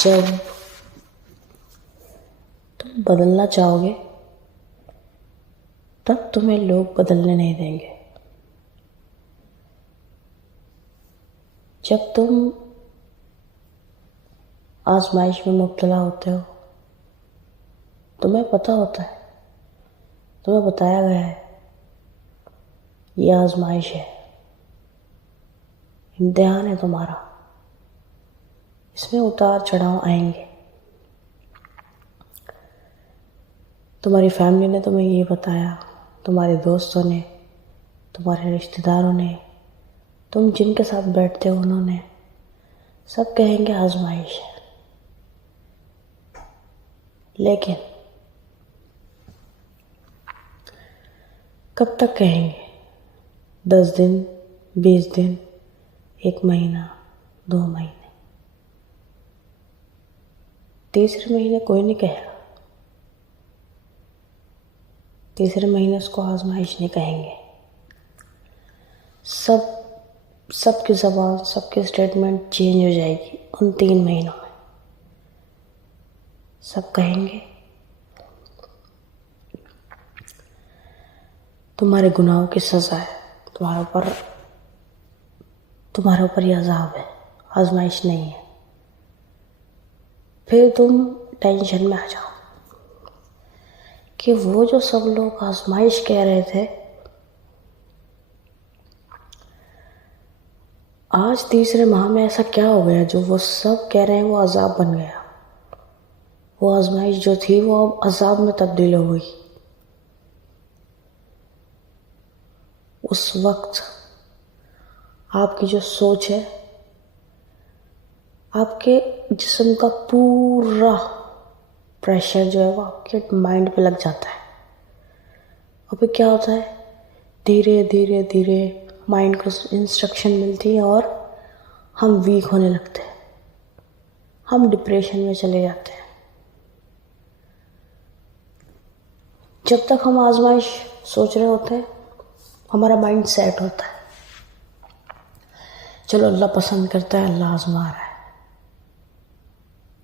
جب تم بدلنا چاہو گے تب تمہیں لوگ بدلنے نہیں دیں گے. جب تم آزمائش میں مبتلا ہوتے ہو تمہیں پتہ ہوتا ہے، تمہیں بتایا گیا ہے یہ آزمائش ہے، امتحان ہے تمہارا، اس میں اتار چڑھاؤ آئیں گے. تمہاری فیملی نے تمہیں یہ بتایا، تمہارے دوستوں نے، تمہارے رشتہ داروں نے، تم جن کے ساتھ بیٹھتے ہو انہوں نے سب کہیں گے آزمائش ہے. لیکن کب تک کہیں گے؟ 10 دن، 20 دن، 1 مہینہ، 2 مہینے، تیسرے مہینے کوئی نہیں کہے گا. تیسرے مہینے اس کو آزمائش نہیں کہیں گے. سب کی زبان، سب کی اسٹیٹمنٹ چینج ہو جائے گی ان 3 مہینوں میں. سب کہیں گے تمہارے گناہوں کی سزا ہے، تمہارے اوپر یہ عذاب ہے، آزمائش نہیں ہے. پھر تم ٹینشن میں آ جاؤ کہ وہ جو سب لوگ آزمائش کہہ رہے تھے آج تیسرے ماہ میں ایسا کیا ہو گیا جو وہ سب کہہ رہے ہیں وہ عذاب بن گیا. وہ آزمائش جو تھی وہ اب عذاب میں تبدیل ہو گئی. اس وقت آپ کی جو سوچ ہے، آپ کے جسم کا پورا پریشر جو ہے وہ آپ کے مائنڈ پہ لگ جاتا ہے. اور پھر کیا ہوتا ہے، دھیرے دھیرے دھیرے مائنڈ کو انسٹرکشن ملتی ہے اور ہم ویک ہونے لگتے ہیں، ہم ڈپریشن میں چلے جاتے ہیں. جب تک ہم آزمائش سوچ رہے ہوتے ہیں ہمارا مائنڈ سیٹ ہوتا ہے، چلو اللہ پسند کرتا ہے، اللہ آزما رہا ہے.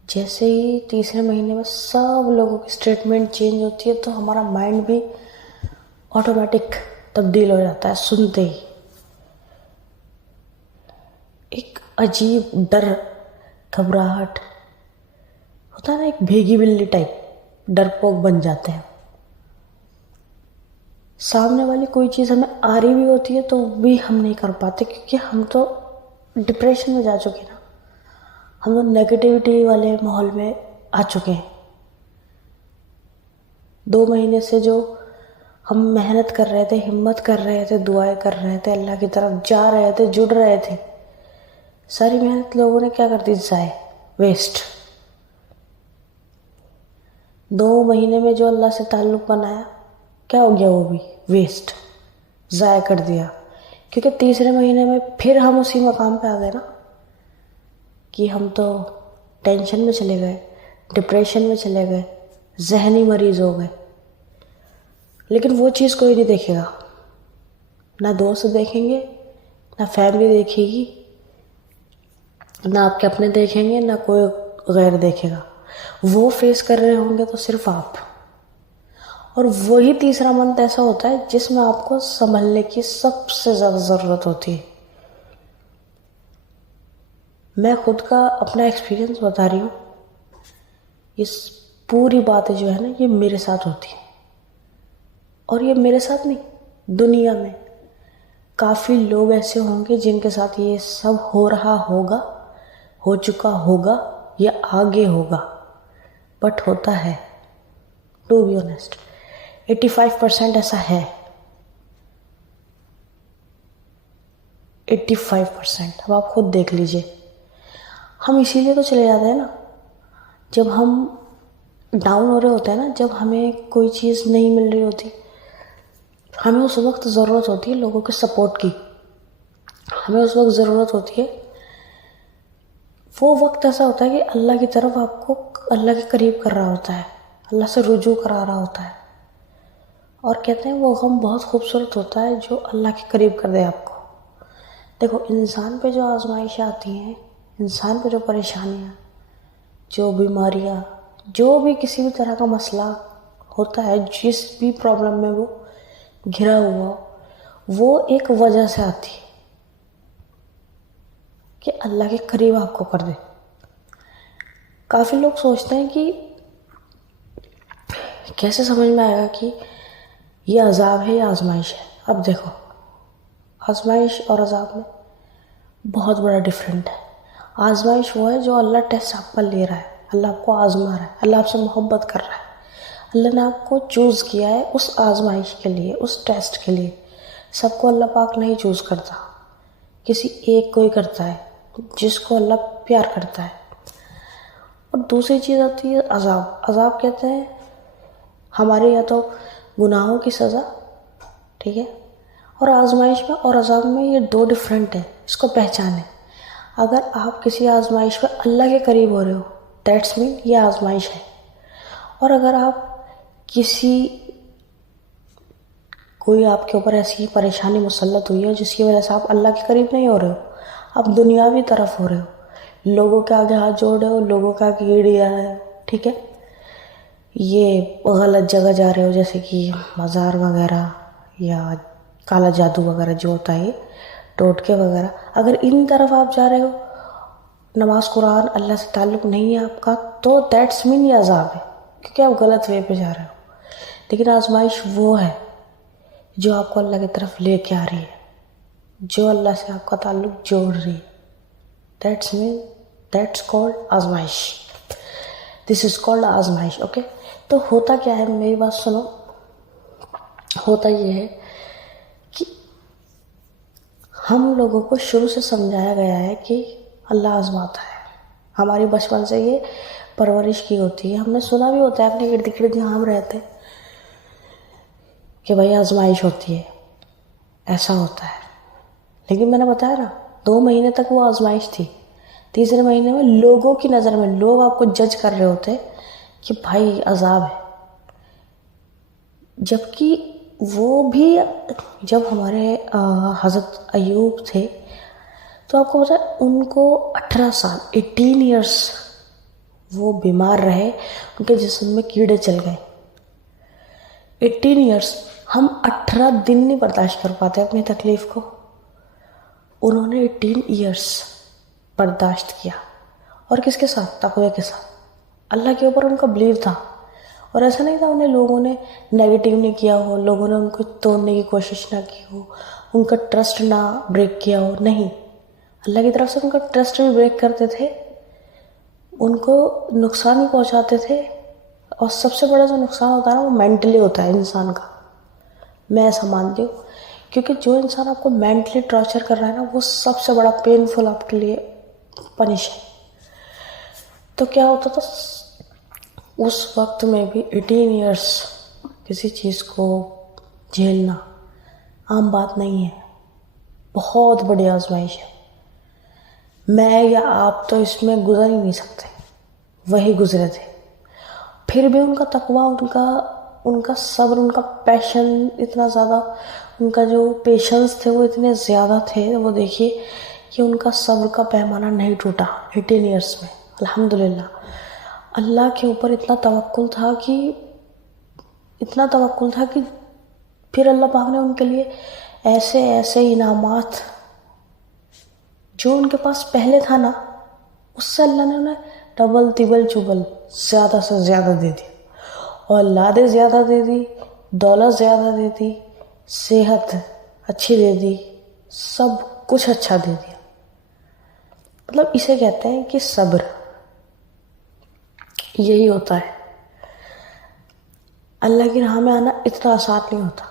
جیسے ہی تیسرے مہینے میں سب لوگوں کی اسٹیٹمنٹ چینج ہوتی ہے تو ہمارا مائنڈ بھی آٹومیٹک تبدیل ہو جاتا ہے. سنتے ہی ایک عجیب ڈر، گھبراہٹ ہوتا ہے نا، ایک بھیگی بلی ٹائپ ڈرپوک بن جاتے ہیں. سامنے والی کوئی چیز ہمیں آ رہی بھی ہوتی ہے تو بھی ہم نہیں کر پاتے کیونکہ ہم تو ڈپریشن میں جا چکے نا، ہم تو نیگیٹیوٹی والے ماحول میں آ چکے ہیں. 2 مہینے سے جو ہم محنت کر رہے تھے، ہمت کر رہے تھے، دعائیں کر رہے تھے، اللہ کی طرف جا رہے تھے، جڑ رہے تھے، ساری محنت لوگوں نے کیا کر دی؟ ضائع، ویسٹ. 2 مہینے میں جو اللہ سے تعلق بنایا کیا ہو گیا؟ وہ بھی ویسٹ، ضائع کر دیا. کیونکہ تیسرے مہینے میں پھر ہم اسی مقام پہ آ گئے نا کہ ہم تو ٹینشن میں چلے گئے، ڈپریشن میں چلے گئے، ذہنی مریض ہو گئے. لیکن وہ چیز کوئی نہیں دیکھے گا، نہ دوست دیکھیں گے، نہ فیملی دیکھے گی، نہ آپ کے اپنے دیکھیں گے، نہ کوئی غیر دیکھے گا. وہ فیس کر رہے ہوں گے تو صرف آپ. اور وہی تیسرا منتھ ایسا ہوتا ہے جس میں آپ کو سنبھلنے کی سب سے زیادہ ضرورت ہوتی ہے. میں خود کا اپنا ایکسپیرینس بتا رہی ہوں. اس پوری باتیں جو ہے نا یہ میرے ساتھ ہوتی ہیں، اور یہ میرے ساتھ نہیں، دنیا میں کافی لوگ ایسے ہوں گے جن کے ساتھ یہ سب ہو رہا ہوگا، ہو چکا ہوگا یا آگے ہوگا. بٹ ہوتا ہے، ٹو بی آنیسٹ 85% ایسا ہے. 85%. اب آپ خود دیکھ لیجئے. ہم اسی لیے تو چلے جاتے ہیں نا، جب ہم ڈاؤن ہو رہے ہوتے ہیں نا، جب ہمیں کوئی چیز نہیں مل رہی ہوتی، ہمیں اس وقت ضرورت ہوتی ہے لوگوں کے سپورٹ کی. ہمیں اس وقت ضرورت ہوتی ہے، وہ وقت ایسا ہوتا ہے کہ اللہ کی طرف آپ کو اللہ کے قریب کر رہا ہوتا ہے، اللہ سے رجوع کرا رہا ہوتا ہے. اور کہتے ہیں وہ غم بہت خوبصورت ہوتا ہے جو اللہ کے قریب کر دے آپ کو. دیکھو، انسان پہ جو آزمائشیں آتی ہیں، انسان پہ جو پریشانیاں، جو بیماریاں، جو بھی کسی بھی طرح کا مسئلہ ہوتا ہے، جس بھی پرابلم میں وہ گھرا ہوا، وہ ایک وجہ سے آتی ہے کہ اللہ کے قریب آپ کو کر دے۔ کافی لوگ سوچتے ہیں کہ کیسے سمجھ میں آئے گا کہ یہ عذاب ہے یا آزمائش ہے۔ اب دیکھو، آزمائش اور عذاب میں بہت بڑا ڈفرینٹ ہے۔ آزمائش وہ ہے جو اللہ ٹیسٹ آپ پر لے رہا ہے، اللہ آپ کو آزما رہا ہے، اللہ آپ سے محبت کر رہا ہے، اللہ نے آپ کو چوز کیا ہے اس آزمائش کے لیے، اس ٹیسٹ کے لیے۔ سب کو اللہ پاک نہیں چوز کرتا، کسی ایک کو ہی کرتا ہے جس کو اللہ پیار کرتا ہے۔ اور دوسری چیز آتی ہے عذاب۔ عذاب کہتے ہیں ہمارے یا تو گناہوں کی سزا، ٹھیک ہے، اور آزمائش میں اور عذاب میں یہ دو ڈفرینٹ ہیں، اس کو پہچانیں۔ اگر آپ کسی آزمائش میں اللہ کے قریب ہو رہے ہو، دیٹس مین یہ آزمائش ہے۔ اور اگر آپ کوئی آپ کے اوپر ایسی پریشانی مسلط ہوئی ہے جس کی وجہ سے آپ اللہ کے قریب نہیں ہو رہے ہو، آپ دنیاوی طرف ہو رہے ہو، لوگوں کے آگے ہاتھ جوڑ رہے ہو، لوگوں کے آگے گڑیا ہے، ٹھیک ہے، یہ غلط جگہ جا رہے ہو جیسے کہ مزار وغیرہ یا کالا جادو وغیرہ جو ہوتا ہے، ٹوٹکے وغیرہ، اگر ان طرف آپ جا رہے ہو، نماز قرآن اللہ سے تعلق نہیں ہے آپ کا، تو دیٹس مین یہ عذاب ہے، کیونکہ آپ غلط وے پہ جا رہے ہو۔ لیکن آزمائش وہ ہے جو آپ کو اللہ کی طرف لے کے آ رہی ہے، جو اللہ سے آپ کا تعلق جوڑ رہی ہے، دیٹس کالڈ آزمائش، دس از کالڈ آزمائش، اوکے۔ تو ہوتا کیا ہے، میری بات سنو، ہوتا یہ ہے کہ ہم لوگوں کو شروع سے سمجھایا گیا ہے کہ اللہ آزماتا ہے، ہماری بچپن سے یہ پرورش کی ہوتی ہے، ہم نے سنا بھی ہوتا ہے اپنے ارد گرد جہاں ہم رہتے کہ بھائی آزمائش ہوتی ہے، ایسا ہوتا ہے۔ لیکن میں نے بتایا نا، 2 مہینے تک وہ آزمائش تھی، تیسرے مہینے میں لوگوں کی نظر میں لوگ آپ کو جج کر رہے ہوتے کہ بھائی عذاب ہے، جبکہ وہ بھی جب ہمارے حضرت ایوب تھے تو آپ کو پتا ہے ان کو 18 سال 18 ایئرس وہ بیمار رہے، ان کے جسم میں کیڑے چل گئے۔ 18 ایئرس، ہم 18 دن نہیں برداشت کر پاتے اپنی تکلیف کو، انہوں نے 18 ایئرس برداشت کیا، اور کس کے ساتھ؟ تقوی کے ساتھ، اللہ کے اوپر ان کا بلیو تھا۔ اور ایسا نہیں تھا انہیں لوگوں نے نیگیٹیو نہیں کیا ہو، لوگوں نے ان کو توڑنے کی کوشش نہ کی ہو، ان کا ٹرسٹ نہ بریک کیا ہو، نہیں، اللہ کی طرف سے ان کا ٹرسٹ بھی بریک کرتے تھے، ان کو نقصان بھی پہنچاتے تھے۔ اور سب سے بڑا جو نقصان ہوتا ہے نا، وہ مینٹلی ہوتا ہے انسان کا، میں ایسا مانتی ہوں، کیونکہ جو انسان آپ کو مینٹلی ٹارچر کر رہا ہے نا، وہ سب سے بڑا پینفل آپ کے لیے پنش ہے۔ تو کیا ہوتا تھا اس وقت میں بھی 18 ایئرس کسی چیز کو جھیلنا عام بات نہیں ہے، بہت بڑی آزمائش ہے۔ میں یا آپ تو اس میں گزر ہی نہیں سکتے، وہی گزرے تھے، پھر بھی ان کا تقویٰ، ان کا صبر، ان کا پیشن اتنا زیادہ، ان کا جو پیشنس تھے وہ اتنے زیادہ تھے، وہ دیکھیے کہ ان کا صبر کا پیمانہ نہیں ٹوٹا 18 ایئرس میں، الحمدللہ۔ اللہ کے اوپر اتنا توکل تھا کہ پھر اللہ پاک نے ان کے لیے ایسے ایسے انعامات جو ان کے پاس پہلے تھا نا، اس سے اللہ نے انہیں ڈبل تبل چبل زیادہ سے زیادہ دے دی، اولادیں زیادہ دے دی، دولت زیادہ دے دی، صحت اچھی دے دی، سب کچھ اچھا دے دیا۔ مطلب اسے کہتے ہیں کہ صبر، یہی ہوتا ہے۔ اللہ کی راہ میں آنا اتنا آسان نہیں ہوتا۔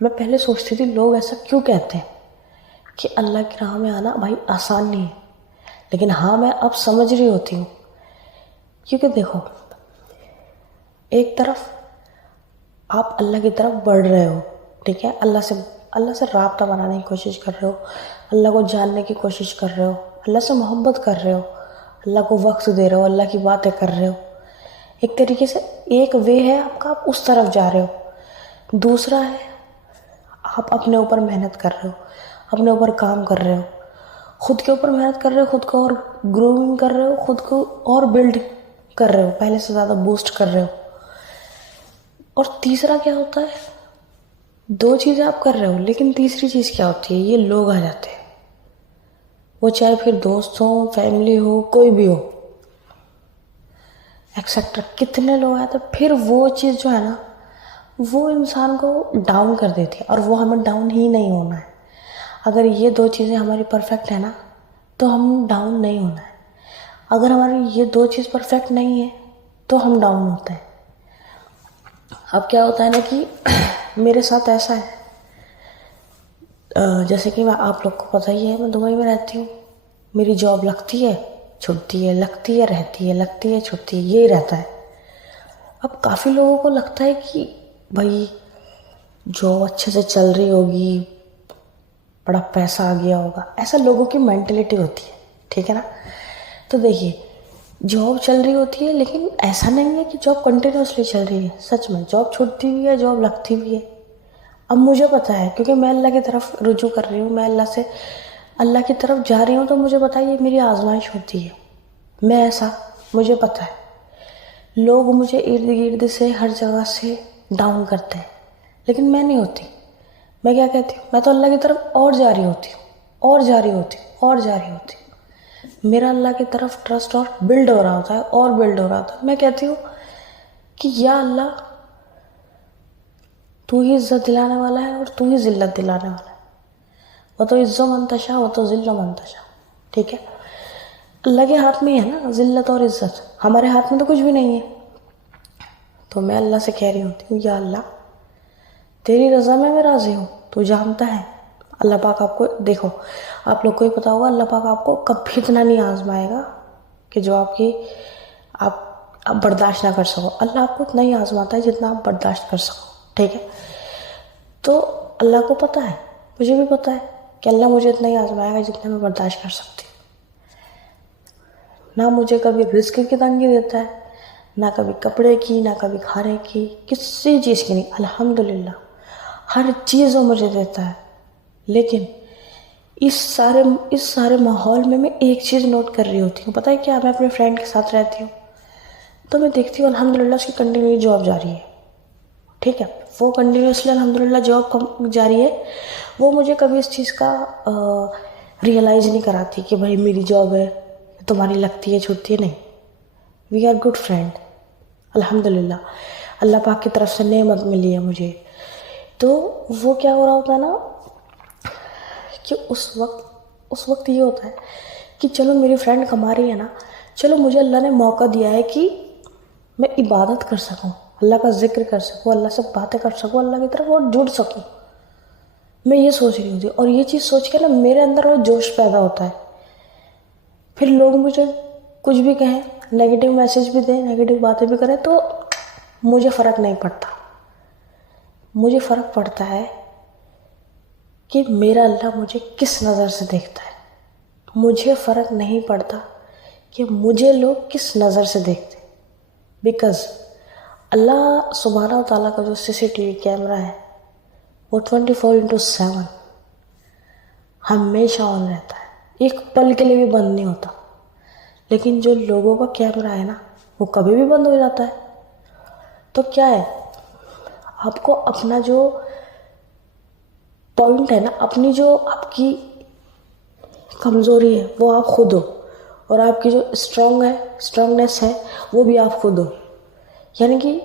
میں پہلے سوچتی تھی لوگ ایسا کیوں کہتے ہیں کہ اللہ کی راہ میں آنا بھائی آسان نہیں ہے، لیکن ہاں میں اب سمجھ رہی ہوتی ہوں، کیونکہ دیکھو، ایک طرف آپ اللہ کی طرف بڑھ رہے ہو، ٹھیک ہے، اللہ سے رابطہ بنانے کی کوشش کر رہے ہو، اللہ کو جاننے کی کوشش کر رہے ہو، اللہ سے محبت کر رہے ہو، اللہ کو وقت دے رہے ہو، اللہ کی باتیں کر رہے ہو، ایک طریقے سے ایک وے ہے آپ کا، آپ اس طرف جا رہے ہو۔ دوسرا ہے آپ اپنے اوپر محنت کر رہے ہو، اپنے اوپر کام کر رہے ہو، خود کے اوپر محنت کر رہے ہو، خود کو اور گرومنگ کر رہے ہو، خود کو اور بلڈ کر رہے ہو, پہلے سے زیادہ بوسٹ کر رہے ہو. اور تیسرا کیا ہوتا ہے, 2 چیزیں آپ کر رہے ہو, لیکن تیسری چیز کیا ہوتی ہے, یہ لوگ آ جاتے ہیں. وہ چاہے پھر دوست ہو, فیملی ہو, کوئی بھی ہو, ایکسیٹرا, کتنے لوگ آتے ہیں. پھر وہ چیز جو ہے نا, وہ انسان کو ڈاؤن کر دیتی ہے, اور وہ ہمیں ڈاؤن ہی نہیں ہونا ہے. اگر یہ 2 چیزیں ہماری پرفیکٹ ہیں نا, تو ہم ڈاؤن نہیں ہونا ہے. اگر ہماری یہ 2 چیز پرفیکٹ نہیں ہے تو ہم ڈاؤن ہوتے ہیں. اب کیا ہوتا ہے نا کہ میرے ساتھ ایسا ہے, جیسے کہ آپ لوگ کو پتہ ہی ہے, میں دبئی میں رہتی ہوں. میری جاب لگتی ہے, چھٹتی ہے, لگتی ہے, رہتی ہے, لگتی ہے, چھٹتی ہے, یہی رہتا ہے. اب کافی لوگوں کو لگتا ہے کہ بھائی جاب اچھے سے چل رہی ہوگی, بڑا پیسہ آ گیا ہوگا. ایسا لوگوں کی مینٹلٹی ہوتی ہے, ٹھیک ہے نا. تو دیکھیے, جاب چل رہی ہوتی ہے, لیکن ایسا نہیں ہے کہ جاب کنٹینیوسلی چل رہی ہے. سچ میں جاب چھوٹتی بھی ہے, جاب لگتی بھی ہے. اب مجھے پتہ ہے, کیونکہ میں اللہ کی طرف رجوع کر رہی ہوں, میں اللہ کی طرف جا رہی ہوں, تو مجھے پتہ ہے یہ میری آزمائش ہوتی ہے. میں ایسا, مجھے پتہ ہے. لوگ مجھے ارد گرد سے ہر جگہ سے ڈاؤن کرتے ہیں, لیکن میں نہیں ہوتی. میں کیا کہتی ہوں, میں تو اللہ کی طرف اور جا رہی ہوتی ہوں, اور جا رہی ہوتی ہوں, اور جا رہی ہوتی ہوں. میرا اللہ کی طرف ٹرسٹ اور بلڈ ہو رہا ہوتا ہے, اور بلڈ ہو رہا ہوتا ہے. میں کہتی ہوں کہ یا اللہ, تو ہی عزت دلانے والا ہے, اور تو ہی ذلت دلانے والا ہے. وہ تو عز و منتشا, وہ تو ذل و منتشا, ٹھیک ہے. اللہ کے ہاتھ میں ہی ہے نا ذلت اور عزت, ہمارے ہاتھ میں تو کچھ بھی نہیں ہے. تو میں اللہ سے کہہ رہی ہوتی ہوں, یا اللہ تیری رضا میں راضی ہوں, تو جانتا ہے. اللہ پاک آپ کو, دیکھو آپ لوگ کو ہی پتا ہوگا, اللہ پاک آپ کو کبھی اتنا نہیں آزمائے گا کہ جو آپ برداشت نہ کر سکو. اللہ آپ کو اتنا ہی آزماتا ہے جتنا آپ برداشت کر سکو, ٹھیک ہے. تو اللہ کو پتہ ہے, مجھے بھی پتہ ہے کہ اللہ مجھے اتنا ہی آزمائے گا جتنا میں برداشت کر سکتی. نہ مجھے کبھی رزق کی تنگی دیتا ہے, نہ کبھی کپڑے کی, نہ کبھی کھانے کی, کسی چیز کی نہیں. الحمدللہ ہر چیز وہ مجھے دیتا ہے. لیکن اس سارے ماحول میں ایک چیز نوٹ کر رہی ہوتی ہوں. پتہ ہے کیا, میں اپنے فرینڈ کے ساتھ رہتی ہوں, تو میں دیکھتی ہوں الحمدللہ اس کی کنٹینیو جاب جاری ہے, ٹھیک ہے. وہ کنٹینیوسلی الحمدللہ جاب جاری ہے. وہ مجھے کبھی اس چیز کا ریئلائز نہیں کراتی کہ بھائی میری جاب ہے, تمہاری لگتی ہے, چھوٹتی ہے, نہیں. وی آر گڈ فرینڈ الحمدللہ. اللہ پاک کی طرف سے نعمت ملی ہے مجھے. تو وہ کیا ہو رہا ہوتا ہے نا کہ اس وقت یہ ہوتا ہے کہ چلو میری فرینڈ کما رہی ہے نا, چلو مجھے اللہ نے موقع دیا ہے کہ میں عبادت کر سکوں, اللہ کا ذکر کر سکوں, اللہ سے باتیں کر سکوں, اللہ کی طرف اور جڑ سکوں. میں یہ سوچ رہی ہوتی, اور یہ چیز سوچ کے نا میرے اندر وہ جوش پیدا ہوتا ہے. پھر لوگ مجھے کچھ بھی کہیں, نیگیٹو میسج بھی دیں, نیگیٹو باتیں بھی کریں, تو مجھے فرق نہیں پڑتا. مجھے فرق پڑتا ہے کہ میرا اللہ مجھے کس نظر سے دیکھتا ہے. مجھے فرق نہیں پڑتا کہ مجھے لوگ کس نظر سے دیکھتے, بیکاز اللہ سبحانہ و تعالیٰ کا جو CCTV کیمرہ ہے وہ 24/7 ہمیشہ آن رہتا ہے, ایک پل کے لیے بھی بند نہیں ہوتا. لیکن جو لوگوں کا کیمرہ ہے نا, وہ کبھی بھی بند ہو جاتا ہے. تو کیا ہے, آپ کو اپنا جو پوائنٹ ہے نا, اپنی جو آپ کی کمزوری ہے وہ آپ خود ہو, اور آپ کی جو اسٹرانگنیس ہے وہ بھی آپ خود ہو. یعنی کہ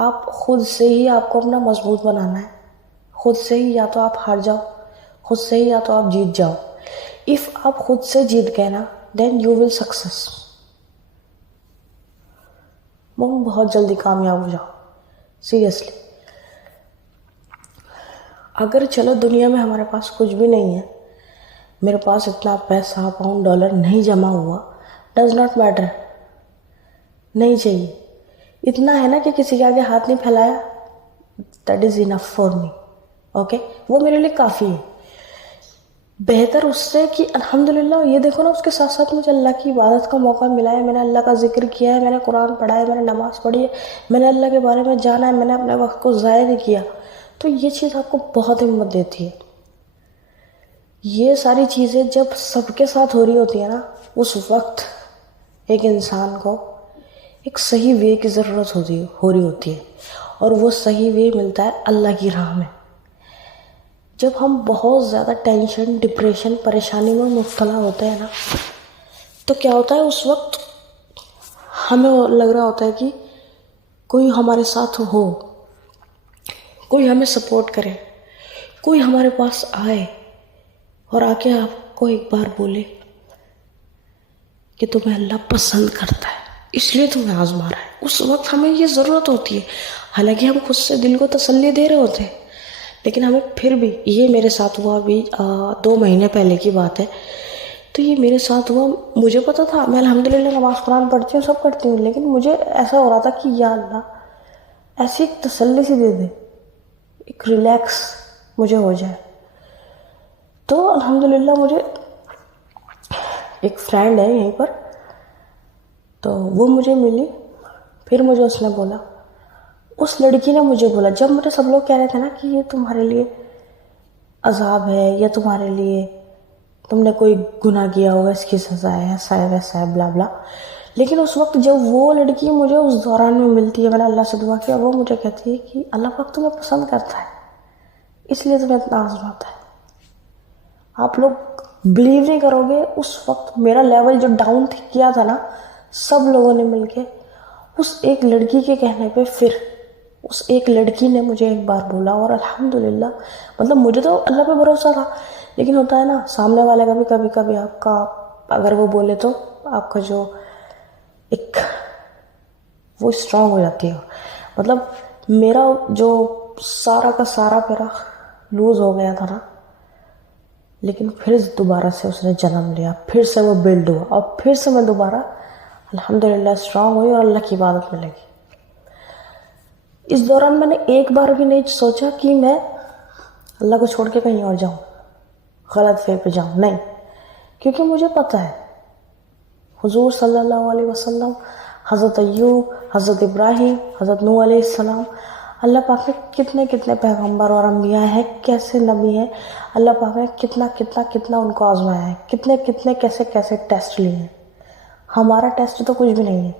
آپ خود سے ہی آپ کو اپنا مضبوط بنانا ہے. خود سے ہی یا تو آپ ہار جاؤ, خود سے ہی یا تو آپ جیت جاؤ. اف آپ خود سے جیت گئے نا, دین یو ول سکسیس. وہ بہت جلدی کامیاب ہو جاؤ, سیریسلی. اگر چلو دنیا میں ہمارے پاس کچھ بھی نہیں ہے, میرے پاس اتنا پیسہ, پاؤنڈ, ڈالر نہیں جمع ہوا, ڈز ناٹ میٹر, نہیں چاہیے. اتنا ہے نا کہ کسی کے آگے ہاتھ نہیں پھیلایا, that is enough for me, okay. وہ میرے لیے کافی ہے. بہتر اس سے کہ الحمدللہ یہ دیکھو نا, اس کے ساتھ ساتھ مجھے اللہ کی عبادت کا موقع ملا ہے, میں نے اللہ کا ذکر کیا ہے, میں نے قرآن پڑھا ہے, میں نے نماز پڑھی ہے, میں نے اللہ کے بارے میں جانا ہے, میں نے اپنے وقت کو ضائع نہیں کیا. تو یہ چیز آپ کو بہت ہمت دیتی ہے. یہ ساری چیزیں جب سب کے ساتھ ہو رہی ہوتی ہیں نا, اس وقت ایک انسان کو ایک صحیح وے کی ضرورت ہو رہی ہوتی ہے، اور وہ صحیح وے ملتا ہے اللہ کی راہ میں۔ جب ہم بہت زیادہ ٹینشن، ڈپریشن، پریشانی میں مبتلا ہوتے ہیں نا، تو کیا ہوتا ہے اس وقت ہمیں لگ رہا ہوتا ہے کہ کوئی ہمارے ساتھ ہو، کوئی ہمیں سپورٹ کرے، کوئی ہمارے پاس آئے اور آ کے آپ کو ایک بار بولے کہ تمہیں اللہ پسند کرتا ہے، اس لیے تمہیں آزما رہا ہے۔ اس وقت ہمیں یہ ضرورت ہوتی ہے، حالانکہ ہم خود سے دل کو تسلی دے رہے ہوتے ہیں، لیکن ہمیں پھر بھی، یہ میرے ساتھ ہوا ابھی 2 مہینے پہلے کی بات ہے، تو یہ میرے ساتھ ہوا۔ مجھے پتا تھا، میں الحمدللہ نماز قرآن پڑھتی ہوں، سب کرتی ہوں، لیکن مجھے ایسا ہو رہا تھا کہ یا اللہ ایسی ایک تسلی سی دے دے، ایک ریلیکس مجھے ہو جائے۔ تو الحمدللہ مجھے ایک فرینڈ ہے یہیں پر، تو وہ مجھے ملی، پھر مجھے اس نے بولا، اس لڑکی نے مجھے بولا، جب مجھے سب لوگ کہہ رہے تھے نا کہ یہ تمہارے لیے عذاب ہے، یا تمہارے لیے تم نے کوئی گناہ کیا ہوگا، اس کی سزا ہے، ایسا ہے ویسا ہے، بلا بلا، لیکن اس وقت جب وہ لڑکی مجھے اس دوران میں ملتی ہے، میں نے اللہ سے دعا کیا، وہ مجھے کہتی ہے کہ اللہ پاک تمہیں پسند کرتا ہے، اس لیے تمہیں اتنا آزماتا ہے۔ آپ لوگ بلیو نہیں کرو گے، اس وقت میرا لیول جو ڈاؤن کیا تھا نا، سب لوگوں نے مل کے اس ایک لڑکی کے کہنے پہ، پھر اس ایک لڑکی نے مجھے ایک بار بولا، اور الحمدللہ مطلب مجھے تو اللہ پہ بھروسہ تھا، لیکن ہوتا ہے نا سامنے والے کا بھی کبھی کبھی آپ کا، اگر وہ بولے تو آپ کا جو ایک وہ اسٹرانگ ہو جاتی ہے۔ مطلب میرا جو سارا کا سارا میرا لوز ہو گیا تھا نا، لیکن پھر دوبارہ سے اس نے جنم لیا، پھر سے وہ بلڈ ہوا، اور پھر سے میں دوبارہ الحمدللہ اسٹرانگ ہوئی اور اللہ کی عبادت میں لگی۔ اس دوران میں نے ایک بار بھی نہیں سوچا کہ میں اللہ کو چھوڑ کے کہیں اور جاؤں، غلط وے پہ جاؤں، نہیں، کیونکہ مجھے پتہ ہے حضور صلی اللہ علیہ وسلم، حضرت ایوب، حضرت ابراہیم، حضرت نوح علیہ السلام، اللہ پاک نے کتنے کتنے پیغمبر اور انبیاء ہیں، کیسے نبی ہیں، اللہ پاک نے کتنا کتنا کتنا ان کو آزمایا ہے، کتنے کتنے کیسے کیسے ٹیسٹ لیے ہیں۔ ہمارا ٹیسٹ تو کچھ بھی نہیں ہے،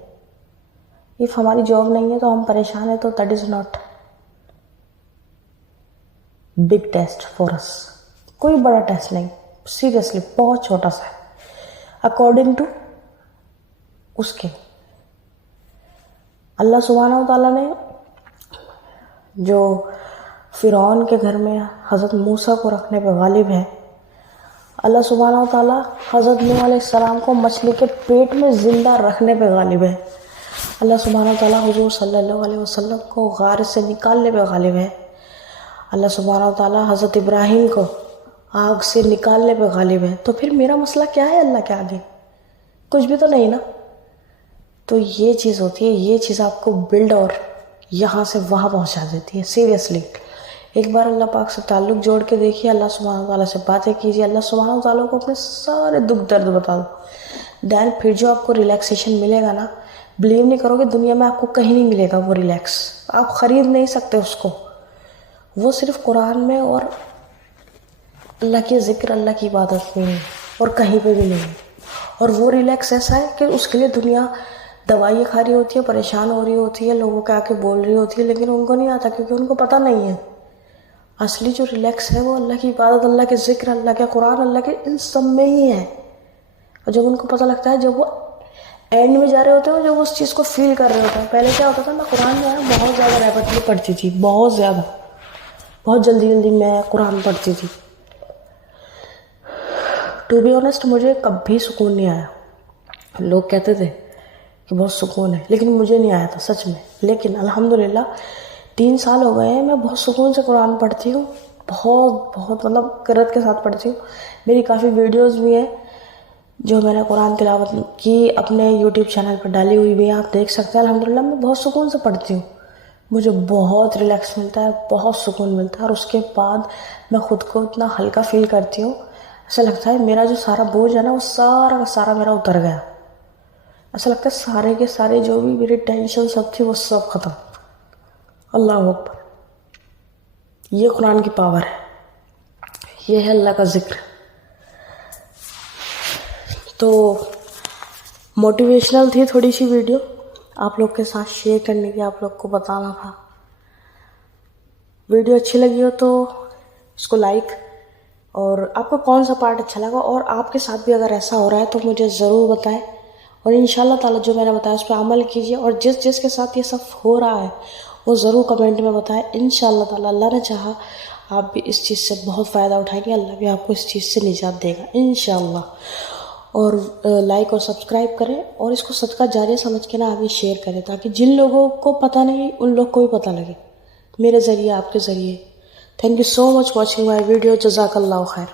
اف ہماری جاب نہیں ہے تو ہم پریشان ہیں، تو that is not big test for us, کوئی بڑا ٹیسٹ نہیں، سیریسلی بہت چھوٹا سا ہے اکارڈنگ ٹو اس کے۔ اللہ سبحانہ و تعالیٰ نے جو فرعون کے گھر میں حضرت موسیٰ کو رکھنے پہ غالب ہے، اللہ سبحانہ و تعالیٰ حضرت نوح علیہ السلام کو مچھلی کے پیٹ میں زندہ رکھنے پہ غالب ہے، اللہ سبحانہ و تعالیٰ حضور صلی اللہ علیہ وسلم کو غار سے نکالنے پہ غالب ہے، اللہ سبحانہ و تعالیٰ حضرت ابراہیم کو آگ سے نکالنے پہ غالب ہے۔ تو پھر میرا مسئلہ کیا ہے اللہ کے آگے؟ کچھ بھی تو نہیں نا۔ تو یہ چیز ہوتی ہے، یہ چیز آپ کو بلڈ اور یہاں سے وہاں پہنچا دیتی ہے۔ سیریسلی ایک بار اللہ پاک سے تعلق جوڑ کے دیکھیے، اللہ سبحانہ و تعالیٰ سے باتیں کیجیے، اللہ سبحانہ و تعالیٰ کو اپنے سارے دکھ درد بتا دو، دین پھر جو آپ کو ریلیکسیشن ملے گا نا، بلیو نہیں کرو گے، دنیا میں آپ کو کہیں نہیں ملے گا وہ ریلیکس، آپ خرید نہیں سکتے اس کو، وہ صرف قرآن میں اور اللہ کے ذکر، اللہ کی عبادت میں، اور کہیں پہ بھی نہیں۔ اور وہ ریلیکس ایسا ہے کہ اس کے لیے دنیا دوائیں کھا رہی ہوتی ہے، پریشان ہو رہی ہوتی ہے، لوگوں کے آ کے بول رہی ہوتی ہے، لیکن ان کو نہیں آتا، کیونکہ ان کو پتہ نہیں ہے اصلی جو ریلیکس ہے وہ اللہ کی عبادت، اللہ کے ذکر، اللہ کے قرآن، اللہ کے ان سب میں ہی ہے۔ اور جب ان کو پتہ لگتا ہے، جب وہ اینڈ میں جا رہے ہوتے ہیں، جب وہ اس چیز کو فیل کر رہے ہوتے ہیں۔ پہلے کیا ہوتا تھا، میں قرآن جو ہے بہت زیادہ ریپٹلی پڑھتی تھی، بہت زیادہ، بہت جلدی جلدی میں قرآن پڑھتی تھی۔ ٹو بی آنیسٹ مجھے کبھی سکون نہیں آیا، لوگ کہتے تھے کہ بہت سکون ہے، لیکن مجھے نہیں آیا تھا سچ میں۔ لیکن الحمدللہ 3 سال ہو گئے ہیں، میں بہت سکون سے قرآن پڑھتی ہوں، بہت بہت مطلب قرت کے ساتھ پڑھتی ہوں۔ میری کافی ویڈیوز بھی ہیں جو میں نے قرآن تلاوت کی اپنے یوٹیوب چینل پر ڈالی ہوئی بھی ہیں، آپ دیکھ سکتے ہیں۔ الحمدللہ میں بہت سکون سے پڑھتی ہوں، مجھے بہت ریلیکس ملتا ہے، بہت سکون ملتا ہے، اور اس کے بعد میں خود کو اتنا ہلکا فیل کرتی ہوں، ایسا لگتا ہے میرا جو سارا بوجھ ہے نا، وہ سارا کا سارا میرا اتر گیا، ایسا لگتا ہے سارے کے سارے جو بھی میری ٹینشن سب تھی وہ سب ختم۔ اللہ اکبر، یہ قرآن کی پاور ہے، یہ ہے اللہ کا ذکر۔ تو موٹیویشنل تھی تھوڑی سی ویڈیو، آپ لوگ کے ساتھ شیئر کرنے کی آپ لوگ کو بتانا تھا. ویڈیو اچھی لگی ہو تو اس کو لائک، اور آپ کو کون سا پارٹ اچھا لگا اور آپ کے ساتھ بھی اگر ایسا ہو رہا ہے تو مجھے ضرور بتائیں، اور انشاءاللہ تعالیٰ جو میں نے بتایا اس پہ عمل کیجیے، اور جس کے ساتھ یہ سب ہو رہا ہے وہ ضرور کمنٹ میں بتائیں. انشاءاللہ تعالیٰ اللہ نے چاہا آپ بھی اس چیز سے بہت فائدہ اٹھائیں گے، اللہ بھی آپ کو اس چیز سے نجات دے گا انشاءاللہ. اور لائک اور سبسکرائب کریں، اور اس کو صدقہ جاریہ سمجھ کے نا آگے شیئر کریں، تاکہ جن لوگوں کو پتہ نہیں ان لوگ کو بھی پتہ لگے، میرے ذریعے، آپ کے ذریعے. Thank you so much watching my video. جزاک اللہ خیر.